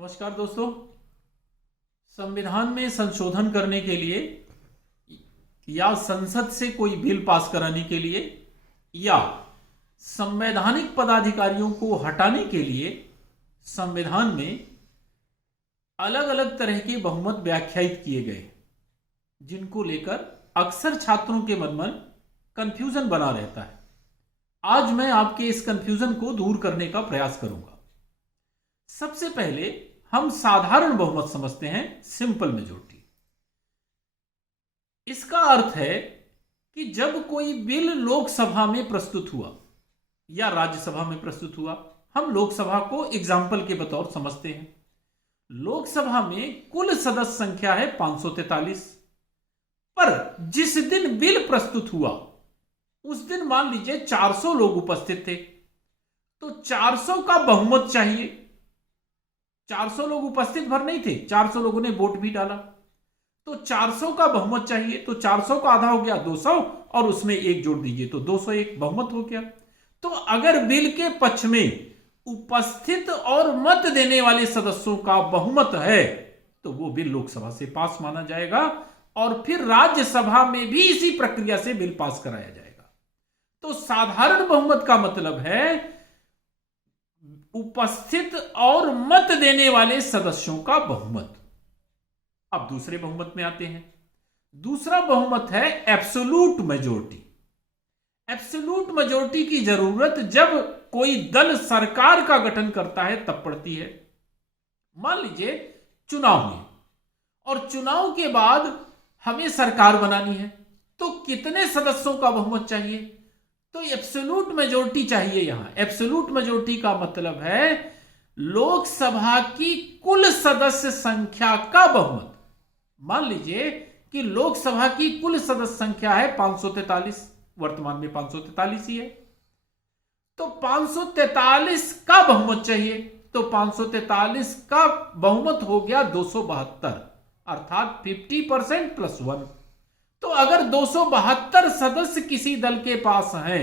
नमस्कार दोस्तों। संविधान में संशोधन करने के लिए या संसद से कोई बिल पास कराने के लिए या संवैधानिक पदाधिकारियों को हटाने के लिए संविधान में अलग अलग तरह के बहुमत व्याख्यायित किए गए, जिनको लेकर अक्सर छात्रों के मन में कंफ्यूजन बना रहता है। आज मैं आपके इस कंफ्यूजन को दूर करने का प्रयास करूंगा। सबसे पहले हम साधारण बहुमत समझते हैं, सिंपल मेजॉरिटी। इसका अर्थ है कि जब कोई बिल लोकसभा में प्रस्तुत हुआ या राज्यसभा में प्रस्तुत हुआ, हम लोकसभा को एग्जाम्पल के बतौर समझते हैं। लोकसभा में कुल सदस्य संख्या है 543, पर जिस दिन बिल प्रस्तुत हुआ उस दिन मान लीजिए 400 लोग उपस्थित थे, तो 400 का बहुमत चाहिए। 400 लोग उपस्थित भर नहीं थे, 400 लोगों ने वोट भी डाला, तो 400 का बहुमत चाहिए। तो 400 का आधा हो गया 200 और उसमें एक जोड़ दीजिए तो 201 बहुमत हो गया। तो अगर बिल के पक्ष में उपस्थित और मत देने वाले सदस्यों का बहुमत है तो वो बिल लोकसभा से पास माना जाएगा और फिर राज्यसभा में भी इसी प्रक्रिया से बिल पास कराया जाएगा। तो साधारण बहुमत का मतलब है उपस्थित और मत देने वाले सदस्यों का बहुमत। अब दूसरे बहुमत में आते हैं। दूसरा बहुमत है एब्सोल्यूट मेजॉरिटी। एब्सोल्यूट मेजॉरिटी की जरूरत जब कोई दल सरकार का गठन करता है तब पड़ती है। मान लीजिए चुनाव हुए और चुनाव के बाद हमें सरकार बनानी है, तो कितने सदस्यों का बहुमत चाहिए? तो एब्सोल्यूट मेजॉरिटी चाहिए। यहां एब्सोल्यूट मेजॉरिटी का मतलब है लोकसभा की कुल सदस्य संख्या का बहुमत। मान लीजिए कि लोकसभा की कुल सदस्य संख्या है 543, वर्तमान में 543 ही है, तो 543 का बहुमत चाहिए। तो 543 का बहुमत हो गया 272, अर्थात 50% प्लस 1। तो अगर 272 सदस्य किसी दल के पास हैं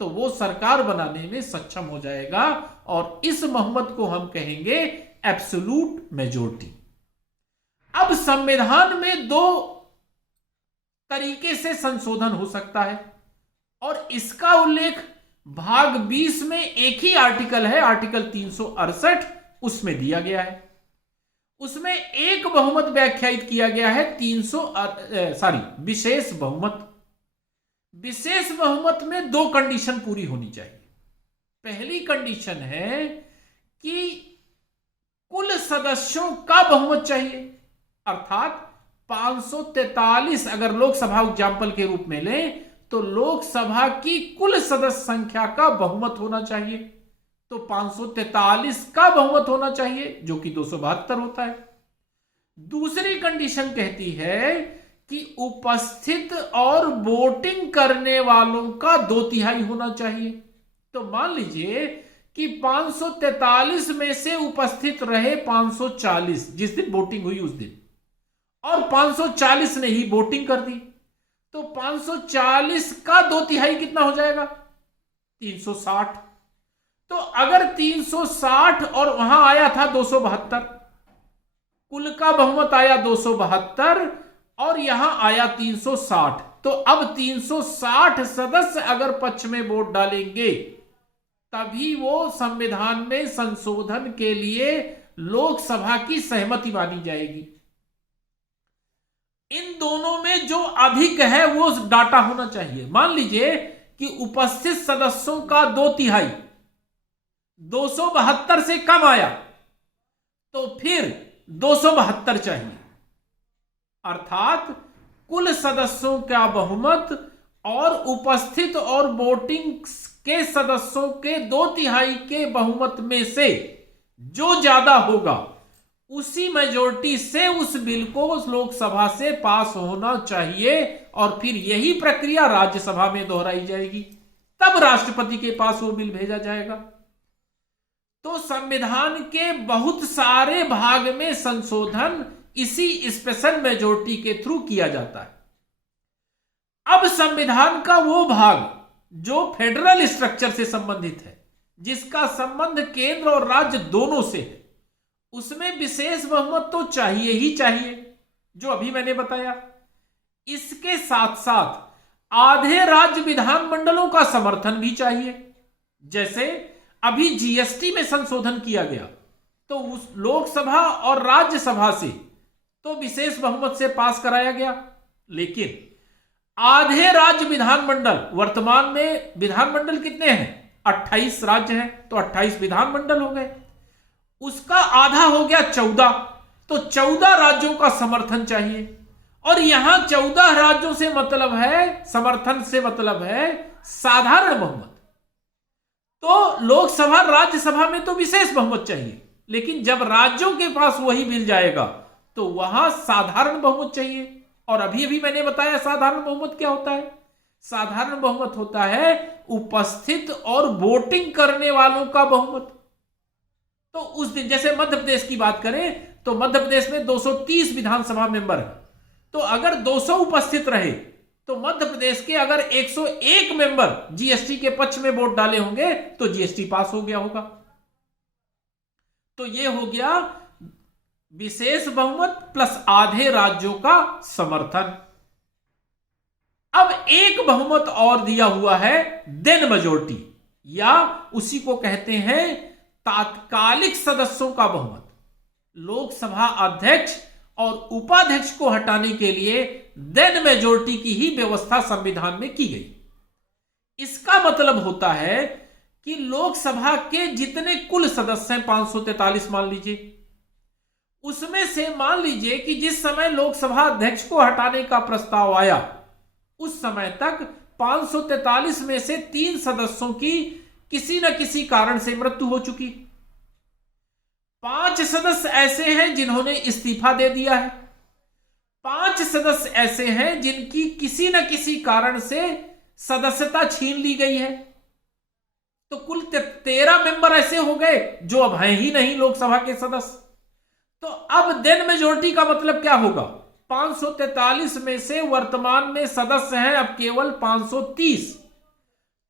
तो वो सरकार बनाने में सक्षम हो जाएगा और इस बहुमत को हम कहेंगे एब्सोल्यूट मेजॉरिटी। अब संविधान में दो तरीके से संशोधन हो सकता है और इसका उल्लेख भाग 20 में एक ही आर्टिकल है, आर्टिकल 368, उसमें दिया गया है। उसमें एक बहुमत व्याख्यायित किया गया है विशेष बहुमत। विशेष बहुमत में दो कंडीशन पूरी होनी चाहिए। पहली कंडीशन है कि कुल सदस्यों का बहुमत चाहिए, अर्थात 543 अगर लोकसभा एग्जाम्पल के रूप में लें तो लोकसभा की कुल सदस्य संख्या का बहुमत होना चाहिए। तो 543 का बहुमत होना चाहिए जो कि 272 होता है। दूसरी कंडीशन कहती है कि उपस्थित और वोटिंग करने वालों का 2/3 होना चाहिए। तो मान लीजिए कि 543 में से उपस्थित रहे 540 जिस दिन वोटिंग हुई उस दिन, और 540 ने ही वोटिंग कर दी, तो 540 का 2/3 कितना हो जाएगा? 360। तो अगर 360 और वहां आया था 272, कुल का बहुमत आया 272 और यहां आया 360, तो अब 360 सदस्य अगर पक्ष में वोट डालेंगे तभी वो संविधान में संशोधन के लिए लोकसभा की सहमति मानी जाएगी। इन दोनों में जो अधिक है वो डाटा होना चाहिए। मान लीजिए कि उपस्थित सदस्यों का 2/3 272 से कम आया तो फिर 272 चाहिए, अर्थात कुल सदस्यों का बहुमत और उपस्थित और वोटिंग के सदस्यों के 2/3 के बहुमत में से जो ज्यादा होगा उसी मेजॉरिटी से उस बिल को उस लोकसभा से पास होना चाहिए और फिर यही प्रक्रिया राज्यसभा में दोहराई जाएगी, तब राष्ट्रपति के पास वो बिल भेजा जाएगा। तो संविधान के बहुत सारे भाग में संशोधन इसी स्पेशल मेजॉरिटी के थ्रू किया जाता है। अब संविधान का वो भाग जो फेडरल स्ट्रक्चर से संबंधित है, जिसका संबंध केंद्र और राज्य दोनों से है, उसमें विशेष बहुमत तो चाहिए ही चाहिए, जो अभी मैंने बताया। इसके साथ साथ आधे राज्य विधानमंडलों का समर्थन भी चाहिए। जैसे अभी जीएसटी में संशोधन किया गया, तो उस लोकसभा और राज्यसभा से तो विशेष बहुमत से पास कराया गया, लेकिन आधे राज्य विधानमंडल, वर्तमान में विधानमंडल कितने हैं, 28 राज्य हैं, तो 28 विधानमंडल हो गए, उसका आधा हो गया 14, तो 14 राज्यों का समर्थन चाहिए। और यहां 14 राज्यों से मतलब है, समर्थन से मतलब है साधारण बहुमत। तो लोकसभा राज्यसभा में तो विशेष बहुमत चाहिए, लेकिन जब राज्यों के पास वही बिल जाएगा तो वहां साधारण बहुमत चाहिए। और अभी अभी मैंने बताया साधारण बहुमत क्या होता है। साधारण बहुमत होता है उपस्थित और वोटिंग करने वालों का बहुमत। तो उस दिन जैसे मध्य प्रदेश की बात करें तो मध्य प्रदेश में 230 विधानसभा मेंबर है, तो अगर 200 उपस्थित रहे तो मध्य प्रदेश के अगर 101 मेंबर जीएसटी के पक्ष में वोट डाले होंगे तो जीएसटी पास हो गया होगा। तो यह हो गया विशेष बहुमत प्लस आधे राज्यों का समर्थन। अब एक बहुमत और दिया हुआ है देन मेजोरिटी, या उसी को कहते हैं तात्कालिक सदस्यों का बहुमत। लोकसभा अध्यक्ष और उपाध्यक्ष को हटाने के लिए देन मेजोरिटी की ही व्यवस्था संविधान में की गई। इसका मतलब होता है कि लोकसभा के जितने कुल सदस्य हैं 543 मान लीजिए, उसमें से मान लीजिए कि जिस समय लोकसभा अध्यक्ष को हटाने का प्रस्ताव आया उस समय तक 543 में से 3 सदस्यों की किसी न किसी कारण से मृत्यु हो चुकी। 5 सदस्य ऐसे हैं जिन्होंने इस्तीफा दे दिया है, 5 सदस्य ऐसे हैं जिनकी किसी न किसी कारण से सदस्यता छीन ली गई है। तो कुल 13 मेंबर ऐसे हो गए जो अब हैं ही नहीं लोकसभा के सदस्य। तो अब देन मेजोरिटी का मतलब क्या होगा, 543 में से वर्तमान में सदस्य हैं अब केवल 530,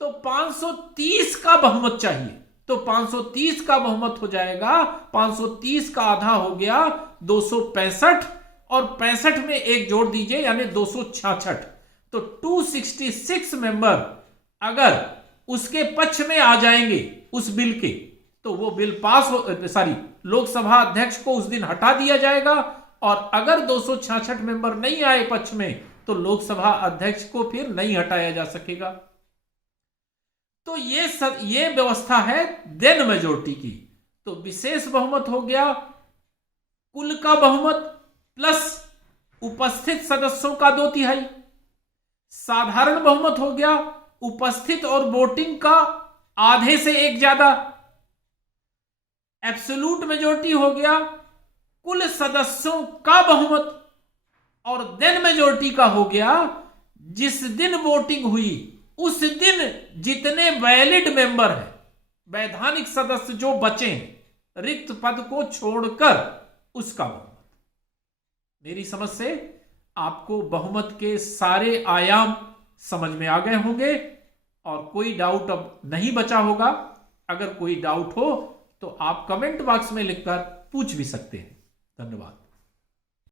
तो 530 का बहुमत चाहिए। तो 530 का बहुमत हो जाएगा, 530 का आधा हो गया 265, और 65 में एक जोड़ दीजिए यानी 266, तो 266 मेंबर अगर उसके पक्ष में आ जाएंगे उस बिल के, तो वो बिल पास हो, लोकसभा अध्यक्ष को उस दिन हटा दिया जाएगा। और अगर 266 मेंबर नहीं आए पक्ष में तो लोकसभा अध्यक्ष को फिर नहीं हटाया जा सकेगा। तो ये व्यवस्था है देन मेजोरिटी की। तो विशेष बहुमत हो गया कुल का बहुमत प्लस उपस्थित सदस्यों का 2/3। साधारण बहुमत हो गया उपस्थित और वोटिंग का आधे से एक ज्यादा। एब्सोल्यूट मेजोरिटी हो गया कुल सदस्यों का बहुमत, और देन मेजोरिटी का हो गया जिस दिन वोटिंग हुई उस दिन जितने वैलिड मेंबर हैं, वैधानिक सदस्य जो बचे हैं रिक्त पद को छोड़कर, उसका बहुमत। मेरी समझ से आपको बहुमत के सारे आयाम समझ में आ गए होंगे और कोई डाउट अब नहीं बचा होगा। अगर कोई डाउट हो तो आप कमेंट बॉक्स में लिखकर पूछ भी सकते हैं। धन्यवाद।